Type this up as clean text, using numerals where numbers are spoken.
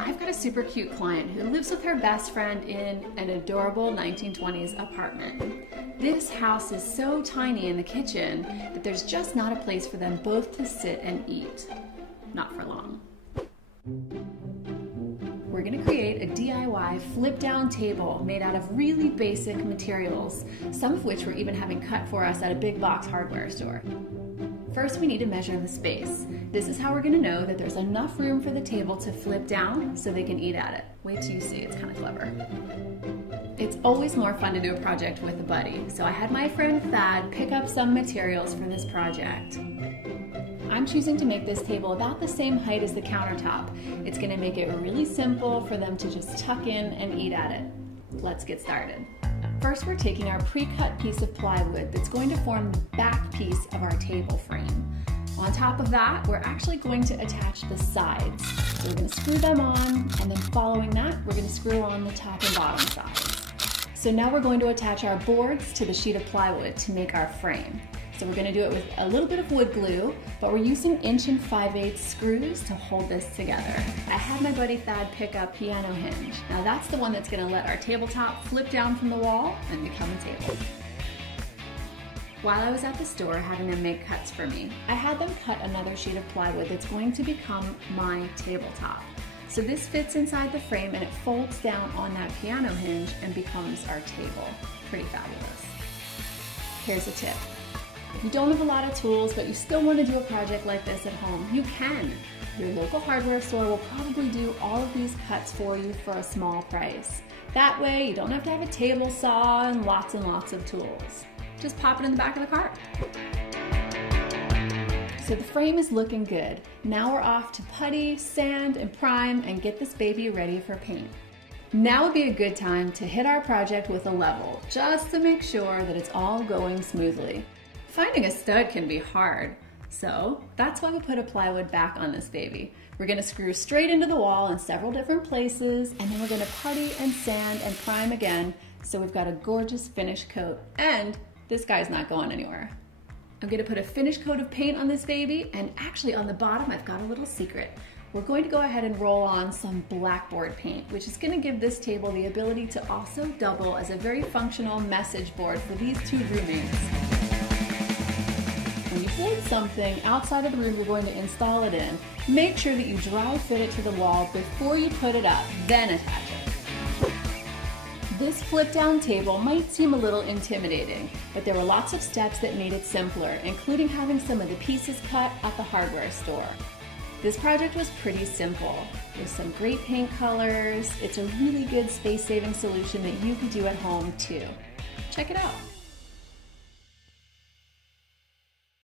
I've got a super cute client who lives with her best friend in an adorable 1920s apartment. This house is so tiny in the kitchen that there's just not a place for them both to sit and eat. Not for long. We're gonna create a DIY flip-down table made out of really basic materials, some of which we're even having cut for us at a big box hardware store. First, we need to measure the space. This is how we're gonna know that there's enough room for the table to flip down so they can eat at it. Wait till you see, it's kind of clever. It's always more fun to do a project with a buddy, so I had my friend Thad pick up some materials for this project. I'm choosing to make this table about the same height as the countertop. It's gonna make it really simple for them to just tuck in and eat at it. Let's get started. First, we're taking our pre-cut piece of plywood that's going to form the back piece of our table frame. On top of that, we're actually going to attach the sides. So we're gonna screw them on, and then following that, we're gonna screw on the top and bottom sides. So now we're going to attach our boards to the sheet of plywood to make our frame. So we're gonna do it with a little bit of wood glue, but we're using 1 5/8" screws to hold this together. I had my buddy Thad pick up piano hinge. Now that's the one that's gonna let our tabletop flip down from the wall and become a table. While I was at the store having them make cuts for me, I had them cut another sheet of plywood that's going to become my tabletop. So this fits inside the frame and it folds down on that piano hinge and becomes our table. Pretty fabulous. Here's a tip. If you don't have a lot of tools, but you still want to do a project like this at home, you can. Your local hardware store will probably do all of these cuts for you for a small price. That way, you don't have to have a table saw and lots of tools. Just pop it in the back of the cart. So the frame is looking good. Now we're off to putty, sand, and prime and get this baby ready for paint. Now would be a good time to hit our project with a level, just to make sure that it's all going smoothly. Finding a stud can be hard, so that's why we put a plywood back on this baby. We're gonna screw straight into the wall in several different places, and then we're gonna putty and sand and prime again, so we've got a gorgeous finish coat, and this guy's not going anywhere. I'm gonna put a finish coat of paint on this baby, and actually on the bottom I've got a little secret. We're going to go ahead and roll on some blackboard paint, which is gonna give this table the ability to also double as a very functional message board for these two roommates. When you build something outside of the room you're going to install it in, make sure that you dry fit it to the wall before you put it up, then attach it. This flip-down table might seem a little intimidating, but there were lots of steps that made it simpler, including having some of the pieces cut at the hardware store. This project was pretty simple, with some great paint colors. It's a really good space-saving solution that you could do at home too. Check it out.